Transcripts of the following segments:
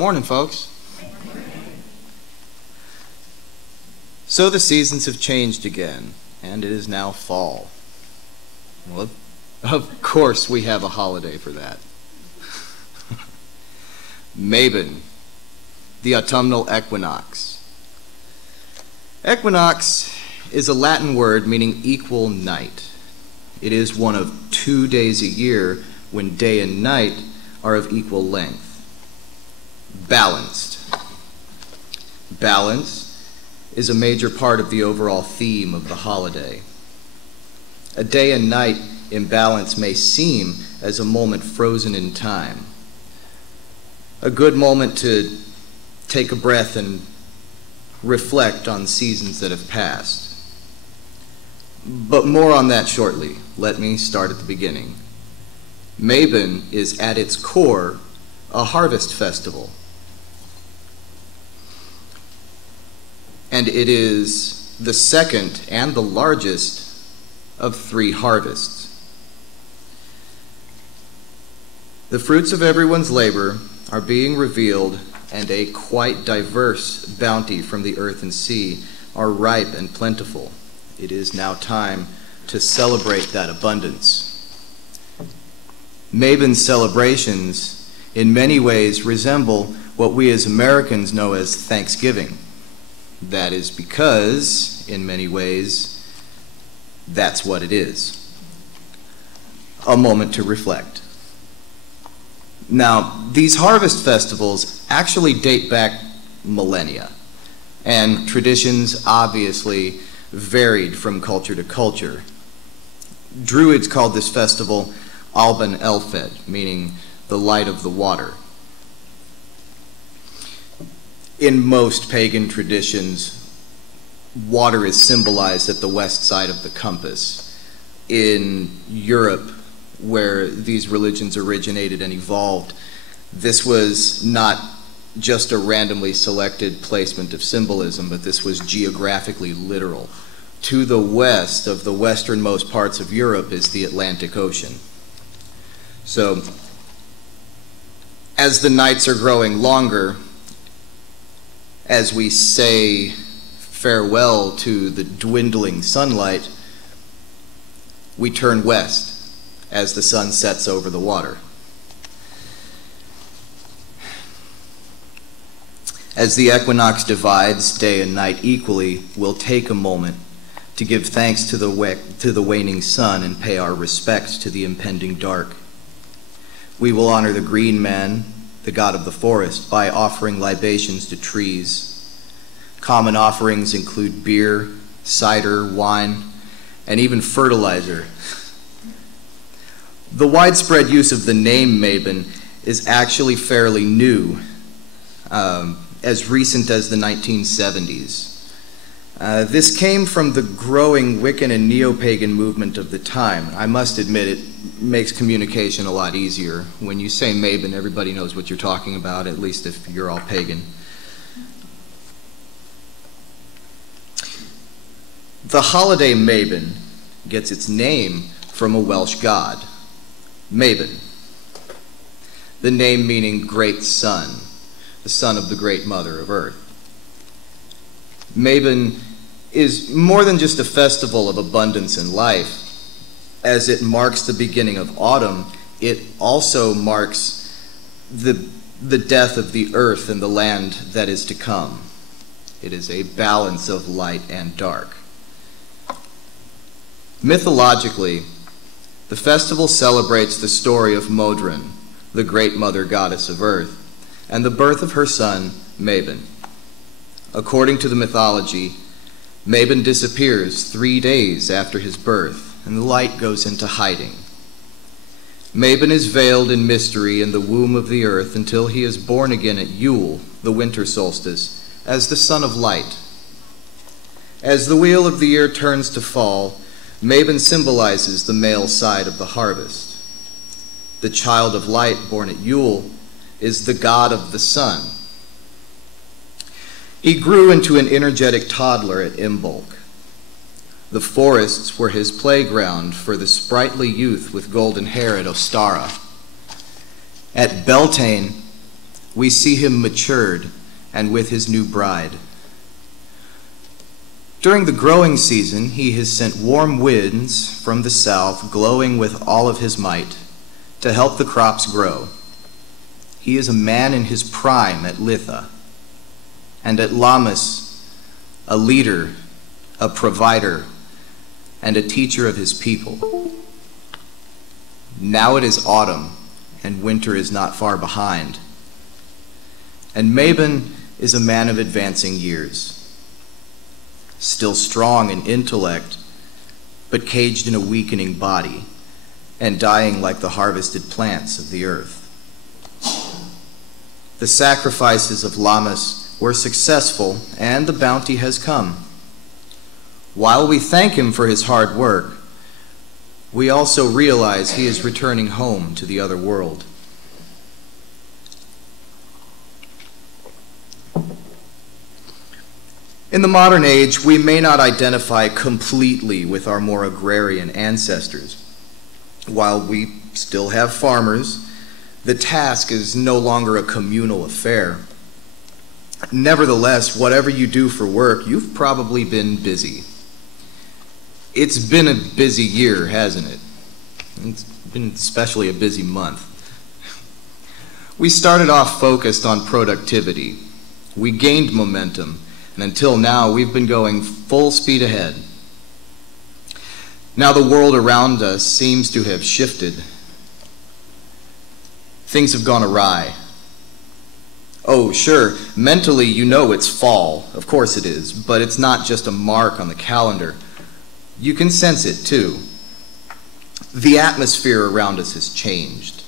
Morning, folks. So the seasons have changed again, and it is now fall. Well, of course we have a holiday for that. Mabon, the autumnal equinox. Equinox is a Latin word meaning equal night. It is one of 2 days a year when day and night are of equal length. Balanced. Balance is a major part of the overall theme of the holiday. A day and night imbalance may seem as a moment frozen in time. A good moment to take a breath and reflect on seasons that have passed. But more on that shortly. Let me start at the beginning. Mabon is at its core a harvest festival. And it is the second and the largest of 3 harvests. The fruits of everyone's labor are being revealed, and a quite diverse bounty from the earth and sea are ripe and plentiful. It is now time to celebrate that abundance. Mabon's celebrations in many ways resemble what we as Americans know as Thanksgiving. That is because, in many ways, that's what it is. A moment to reflect. Now, these harvest festivals actually date back millennia, and traditions obviously varied from culture to culture. Druids called this festival Alban Elfed, meaning the light of the water. In most pagan traditions, water is symbolized at the west side of the compass. In Europe, where these religions originated and evolved, this was not just a randomly selected placement of symbolism, but this was geographically literal. To the west of the westernmost parts of Europe is the Atlantic Ocean. So, as the nights are growing longer, as we say farewell to the dwindling sunlight, we turn west as the sun sets over the water. As the equinox divides day and night equally, we'll take a moment to give thanks to the waning sun and pay our respects to the impending dark. We will honor the green man, the god of the forest, by offering libations to trees. Common offerings include beer, cider, wine, and even fertilizer. The widespread use of the name Mabon is actually fairly new, as recent as the 1970s. This came from the growing Wiccan and neo-pagan movement of the time. I must admit, it makes communication a lot easier. When you say Mabon, everybody knows what you're talking about, at least if you're all pagan. The holiday Mabon gets its name from a Welsh god, Mabon, the name meaning great sun, the son of the great mother of earth. Mabon is more than just a festival of abundance and life. As it marks the beginning of autumn, it also marks the death of the earth and the land that is to come. It is a balance of light and dark. Mythologically, the festival celebrates the story of Modron, the great mother goddess of earth, and the birth of her son, Mabon. According to the mythology, Mabon disappears 3 days after his birth, and the light goes into hiding. Mabon is veiled in mystery in the womb of the earth until he is born again at Yule, the winter solstice, as the son of light. As the wheel of the year turns to fall, Mabon symbolizes the male side of the harvest. The child of light born at Yule is the god of the sun. He grew into an energetic toddler at Imbolc. The forests were his playground for the sprightly youth with golden hair at Ostara. At Beltane, we see him matured and with his new bride. During the growing season, he has sent warm winds from the south, glowing with all of his might, to help the crops grow. He is a man in his prime at Litha, and at Lammas, a leader, a provider, and a teacher of his people. Now it is autumn, and winter is not far behind. And Mabon is a man of advancing years, still strong in intellect, but caged in a weakening body, and dying like the harvested plants of the earth. The sacrifices of Lammas were successful, and the bounty has come. While we thank him for his hard work, we also realize he is returning home to the other world. In the modern age, we may not identify completely with our more agrarian ancestors. While we still have farmers, the task is no longer a communal affair. Nevertheless, whatever you do for work, you've probably been busy. It's been a busy year, hasn't it? It's been especially a busy month. We started off focused on productivity. We gained momentum, and until now, we've been going full speed ahead. Now the world around us seems to have shifted. Things have gone awry. Oh, sure, mentally you know it's fall. Of course it is, but it's not just a mark on the calendar. You can sense it too. The atmosphere around us has changed.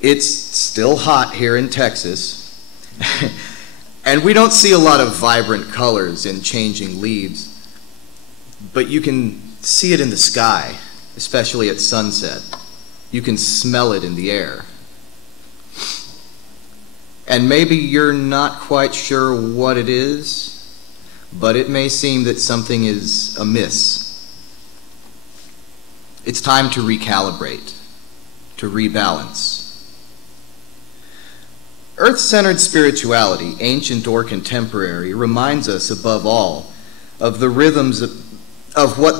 It's still hot here in Texas, and we don't see a lot of vibrant colors in changing leaves, but you can see it in the sky, especially at sunset. You can smell it in the air. And maybe you're not quite sure what it is, but it may seem that something is amiss. It's time to recalibrate, to rebalance. Earth-centered spirituality, ancient or contemporary, reminds us above all of what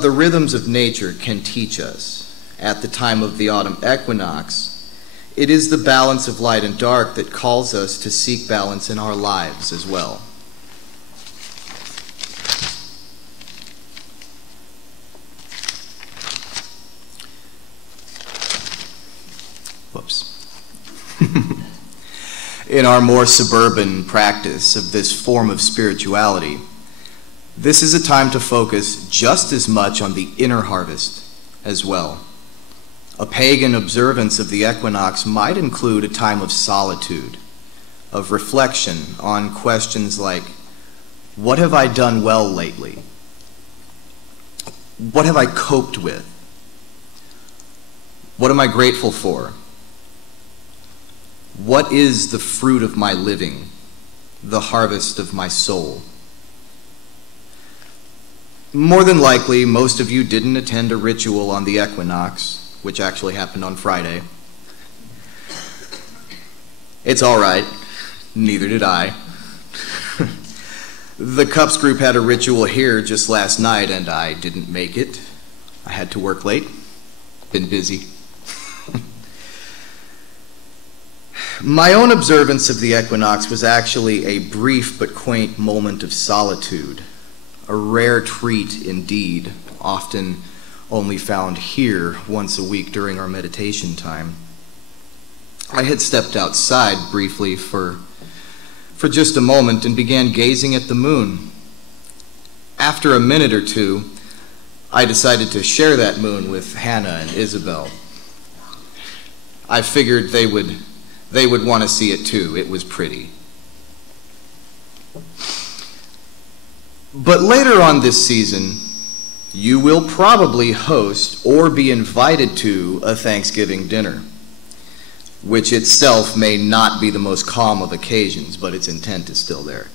the rhythms of nature can teach us. At the time of the autumn equinox, it is the balance of light and dark that calls us to seek balance in our lives as well. Whoops. In our more suburban practice of this form of spirituality, this is a time to focus just as much on the inner harvest as well. A pagan observance of the equinox might include a time of solitude, of reflection on questions like, what have I done well lately? What have I coped with? What am I grateful for? What is the fruit of my living, the harvest of my soul? More than likely, most of you didn't attend a ritual on the equinox, which actually happened on Friday. It's all right. Neither did I. The Cups group had a ritual here just last night, and I didn't make it. I had to work late. Been busy. My own observance of the equinox was actually a brief but quaint moment of solitude, a rare treat indeed, often only found here once a week during our meditation time. I had stepped outside briefly for just a moment and began gazing at the moon. After a minute or two, I decided to share that moon with Hannah and Isabel. I figured they would want to see it too. It was pretty. But later on this season, you will probably host or be invited to a Thanksgiving dinner, which itself may not be the most calm of occasions, but its intent is still there.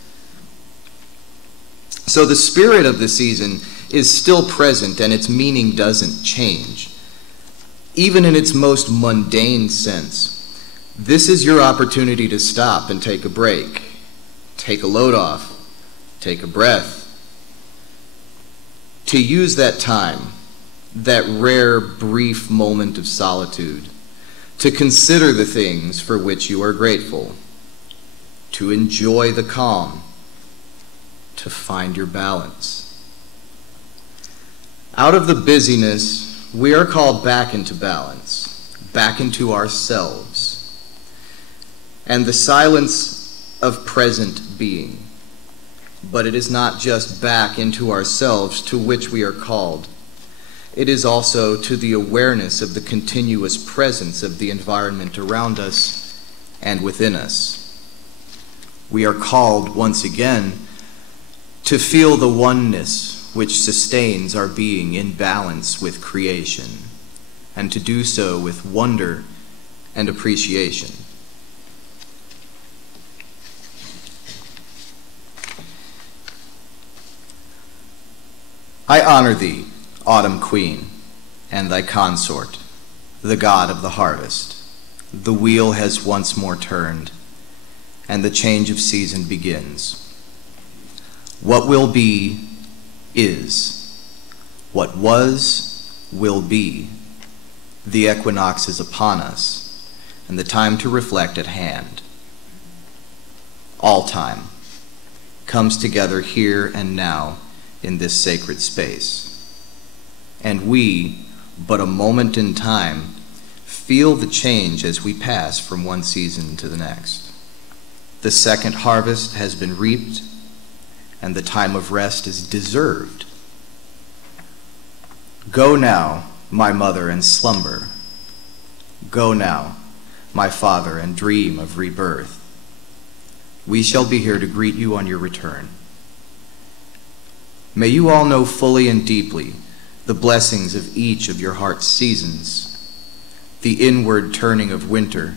So the spirit of the season is still present, and its meaning doesn't change. Even in its most mundane sense, This is your opportunity to stop and take a break, take a load off, take a breath, to use that time, that rare, brief moment of solitude, to consider the things for which you are grateful, to enjoy the calm, to find your balance. Out of the busyness, we are called back into balance, back into ourselves, and the silence of present being. But it is not just back into ourselves to which we are called. It is also to the awareness of the continuous presence of the environment around us and within us. We are called once again to feel the oneness which sustains our being in balance with creation, and to do so with wonder and appreciation. I honor thee, Autumn Queen, and thy consort, the god of the harvest. The wheel has once more turned, and the change of season begins. What will be is. What was will be. The equinox is upon us, and the time to reflect at hand. All time comes together here and now in this sacred space. And we, but a moment in time, feel the change as we pass from one season to the next. The second harvest has been reaped, and the time of rest is deserved. Go now, my mother, and slumber. Go now, my father, and dream of rebirth. We shall be here to greet you on your return. May you all know fully and deeply the blessings of each of your heart's seasons, the inward turning of winter,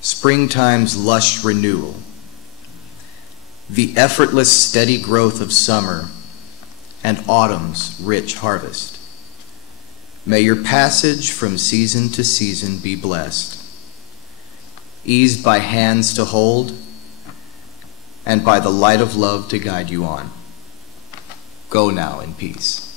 springtime's lush renewal, the effortless steady growth of summer, and autumn's rich harvest. May your passage from season to season be blessed, eased by hands to hold, and by the light of love to guide you on. Go now in peace.